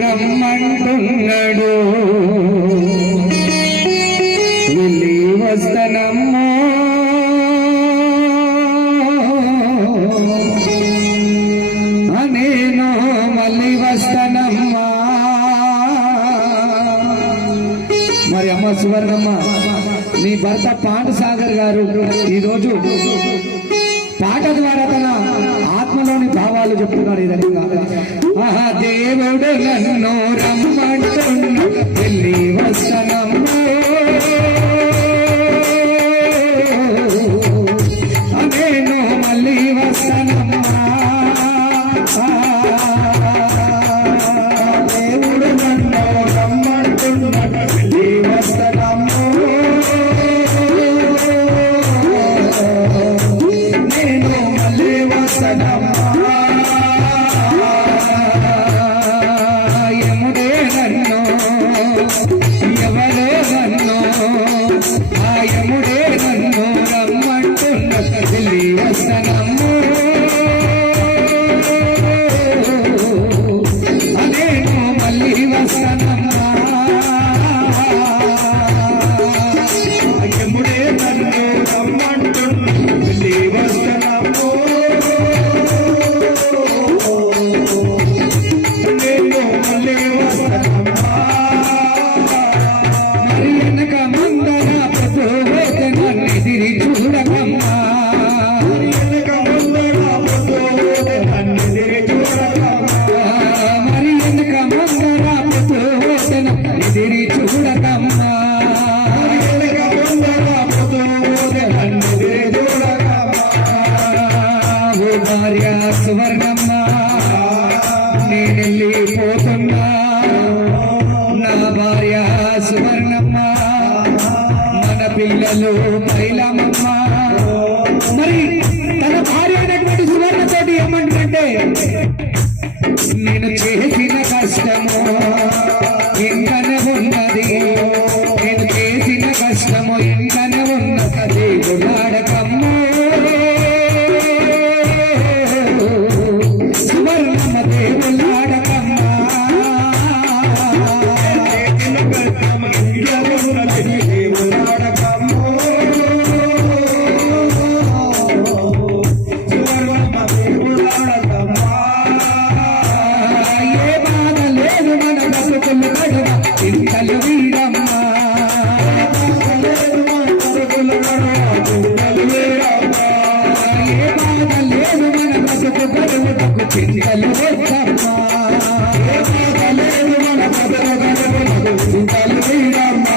రమ్మంటున్నాడు వెళ్ళి వస్తనమ్మా నేను మళ్ళీ వస్తనమ్మా. మరి అమ్మ సువర్ణమ్మ, మీ భర్త పాండుసాగర్ గారు ఈరోజు పాట ద్వారా తన ఆత్మలోని భావాలు చెప్తున్నాడు. ఈ విధంగా దేవుడు నన్ను రమ్మంటున్నా వెళ్ళి వస్తనమ్మో నేను మళ్ళీ వస్తనమ్మా. దేవుడు నన్ను రమ్మంటున్నా వెళ్ళి వస్తనమ్మో నేను మళ్ళీ వస్తనమ్మా. ఎవరో నన్ను ఆయముడే నన్ను రమ్మంటున్న వెళ్ళి వస్తనమ్మో నేను మళ్ళీ వస్తనమ్మా. ఆయముడే నన్ను రమ్మంటున్న వెళ్ళి వస్తనమ్మో నేను మళ్ళీ వస్తనమ్మా. ఎదిరి చూడకమ్మా మరి వెనక ముందర ఎదిరి చూడకమ్మా. ఓ భార్య సువర్ణమ్మ, నేనెళ్ళిపోతున్నా. నా భార్య సువర్ణమ్మ, మన పిల్లలు పైలమమ్మ. మరి తన భార్య అయినటువంటి సువర్ణతోటి ఏమంటుందంటే, నేను చేసిన కష్టము ఇంకనే ఉన్నది, నేను చేసిన కష్టము ఇంకనే ఉన్నది దేవుడాడకమ్మో. సువర్ణమ్మ దేవుడాడకమ్మా. చింతలు వీడమ్మా ఏ బాధ లేదు మన బతుకు గడువుటకు చింతలు వద్దమ్మా. చింతలు వీడమ్మా.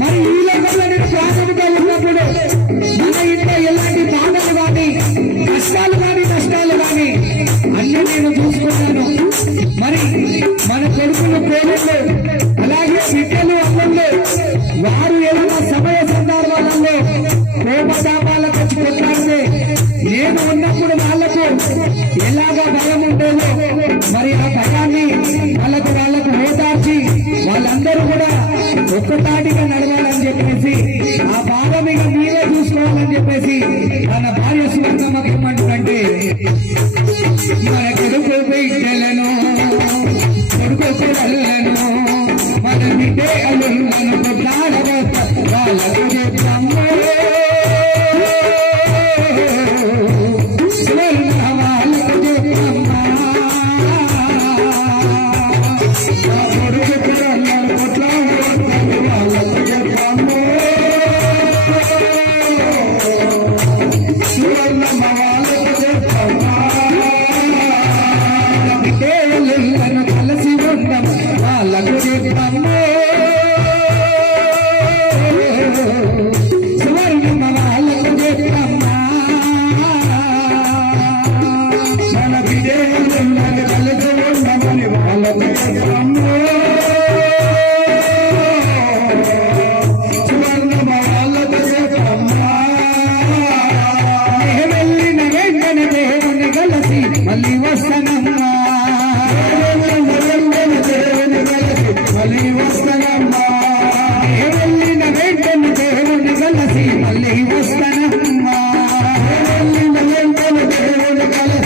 మరి ఈ లోకంలో నేను ప్రాథమిక ఉన్నప్పుడు మన ఇంట్లో ఎలాంటి బాధలు కానీ కష్టాలు కానీ నష్టాలు కానీ అన్ని నేను చూసుకున్నాను. మరి మన కొడుకులు ప్రేమలు అలాగే బిడ్డలు అమ్మలు వారు ఏదైనా సమయ సందర్భాలలో కోపతాపాలకు వచ్చి కొట్లాడితే నేను ఉన్నప్పుడు వాళ్లకు ఎలాగా భయం ఉంటుందో మరి ఆ భయాన్ని వాళ్ళకు ఓదార్చి వాళ్ళందరూ కూడా ఒక్కటాటిగా నడవాలని చెప్పేసి ఆ భావం ఇక మీరే చూసుకోవాలని చెప్పేసి తన భార్య సువర్ణమ్మకి ఏమంటుందంటే, మన కొడుకు బిడ్డలను కొడుకు పిల్లలను మన బిడ్డలను కొట్లాడవచ్చు వాళ్ళకు చెప్తాము. వాళ్ళకు చెప్తామా కొడుకు పిల్లలను కొట్లాడవచ్చు వాళ్ళకు చెప్తాము. సువర్ణమ్మ వాళ్ళకు చెప్తామా బిడ్డలను కలిసి ఉండం వాళ్ళకు చెప్తాము. సువర్ణమ్మ వాళ్ళకు చెప్తామా మన బిడ్డలను కలిసి ఉండమని వాళ్ళకు చెప్తాము. సువర్ణమ్మ వాళ్ళకు చెప్తామా వెళ్ళిన వెంటనే దేవుని కలిసి మళ్ళీ వస్తనమ్మా. మళ్ళీ వస్తనమ్మా. వెళ్ళిన వెంటనే దేవుని కలిసి మళ్ళీ వస్తనమ్మా. వెళ్ళిన వెంటనే దేవుని కలిసి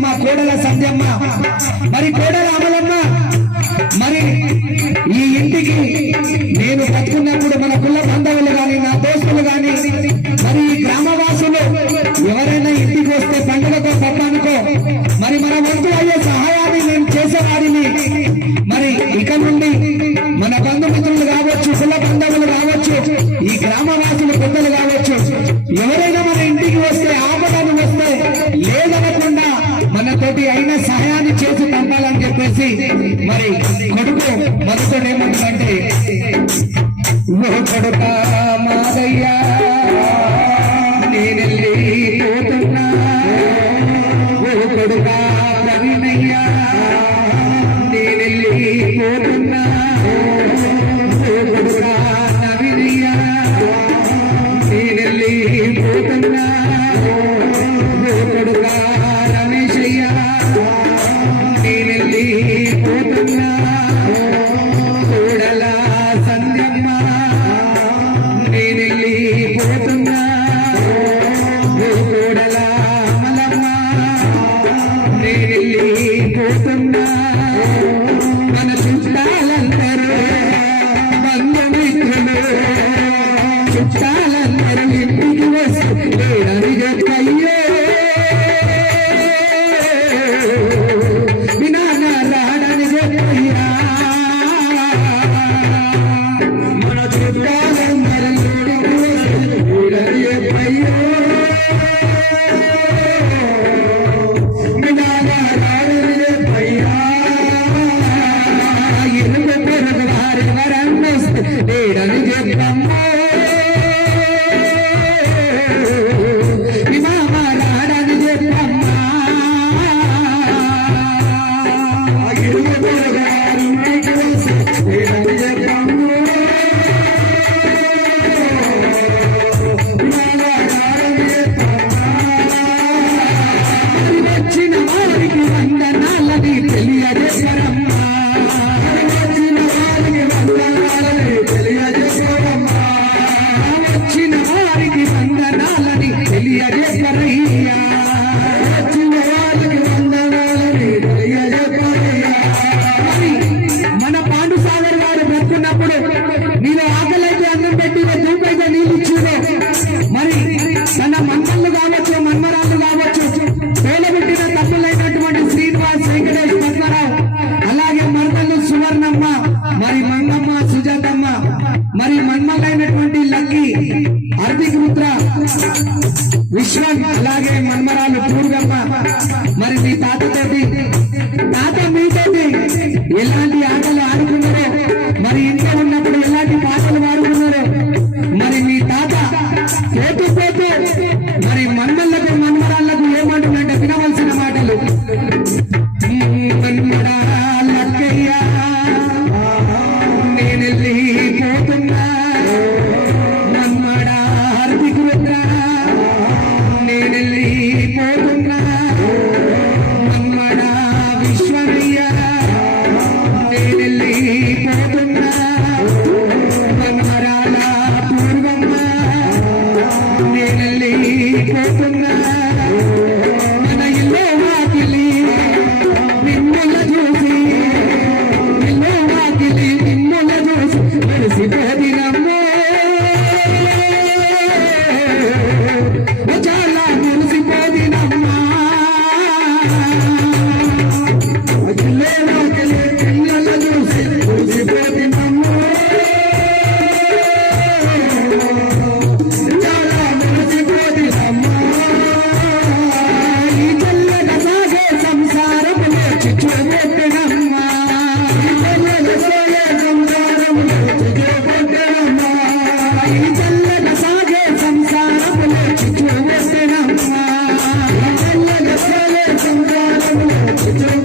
అమ్మ కోడల సంధ్యమ్మ, మరి కోడల అమలమ్మ, మరి ఈ ఇంటికి నేను బతుకున్నప్పుడు మన కుల బంధువులు గాని నా దోస్తులు గాని మరి ఈ గ్రామవాసులు ఎవరైనా ఇంటికి వస్తే పండుగకో పబ్బానికో మరి మన వంతు అయ్యే సహాయాన్ని నేను చేసేవాడిని. మరి ఇక నుండి మన బంధుమిత్రులు కావచ్చు, కుల బంధువులు కావచ్చు, ఈ గ్రామవాసులు పెద్దలు కావచ్చు, ఎవరైనా మన ఇంటికి వస్తే ఆపదను వస్తే లేదనకుండా మనతోటి అయిన సహాయాన్ని చేసి పంపాలని చెప్పేసి మరి కొడుకు మొదట ఏమంటుందంటే, ఓ కొడుక మాదయ్యా నేనెళ్ళి పోతున్నా, ఓ కొడుక ప్రవీణయ్యా నేనెళ్ళి పోతున్నా, ఓ కొడుక నవీనయ్యా నేనెళ్ళి పోతున్నా, ఓ కొడుక రమేశయ్యా నేనెళ్ళి పోతున్నా, కోడల సంధ్యమ్మ నేనెళ్ళి పోతున్నా, ఓ కోడల అమలమ్మ నేనెళ్ళి పోతున్నా, మన చుట్టాలందరూ బంధుమిత్రులు చుట్టాలందరూ ఇంటికి వస్తుందని చెప్పయ్యే వినాన రాడని చెప్పయ్యా, మన చుట్టాలందరూ ఇంటికి వస్తుందని చెప్పయ్యో వినాన రాడని చెప్పయ్యా, ఇరుగు పొరుగు వారి వరన్నొస్తే లేడని చెప్పమ్మా, వచ్చిన వారికి వందనాలని తెలియజేశారమ్మా, వచ్చిన వారికి వందనాలని తెలియజేశారమ్మా, వచ్చిన వారికి వందనాలని తెలియజేశారయ్యా, వచ్చిన వారికి వందనాలని తెలియజేశారయ్యా. మన పాండుసాగర్ గారు బ్రతుకున్నప్పుడు నేను ఆకలైతే అన్నం పెట్టి చూపైతే నీళ్ళు ఇచ్చిందో, మరి తన మన్మళ్ళు కావచ్చు, మన్మరాళ్ళు కావచ్చు, పేలబెట్టిన తప్పులైనటువంటి శ్రీనివాస్, వెంకటేష్, పద్మరావు, అలాగే మరదళ్ళు సువర్ణమ్మ, మరి మంగమ్మ, సుజాతమ్మ, మరి మన్మలైనటువంటి లక్కీ, హార్దిక్ రుద్ర, విశ్వం, అలాగే మన్మరాలు పూర్వమ్మ, మరి మీ తాతతోటి తాత మీతోటి ఎలాంటి ఆటలు ఆడుకున్నారో, మరి ఇంట్లో ఉన్నప్పుడు ఎలాంటి పాటలు పాడుకున్నారో, మరి మీ తాత పోతూ పోతూ మరి మన్మళ్ళకు మన్మరాళ్లకు ఏమంటుందంటే వినవలసిన మాటలు, మన్మడా లక్కయ్యా నేనెళ్ళి పోతున్నా, మన్మడా హార్దిక్ రుద్ర నేనెళ్ళి పోతున్నా, మన్మడా విశ్వమయ్య నేనెళ్ళి పోతున్నా, మన్మరాల పూర్వమ్మ నేనెళ్ళి పోతున్నా, మన ఇల్లు వాకిలి నిన్నుల చూసి, ఇల్లు వాకిలి నిన్నుల చూసి మెరిసిపోదినమ్మో, చాలా మురిసిపోదినమ్మా, ఇల్లే వాకిలి నిన్నుల చూసి మురిసిపోదినమ్మో, చాలా మురిసిపోదినమ్మా, ఈ చల్లగా సాగే సంసారములో చిచ్చుబెట్టనమ్మా, ఈ చల్లగా సాగే సంసారములో చిచ్చుబెట్టనమ్మా, ఈ చల్లగా సాగే సంసారములో చిచ్చుబెట్టనమ్మా, ఈ చల్లగా సాగే సంసారములో చిచ్చుబెట్టనమ్మా.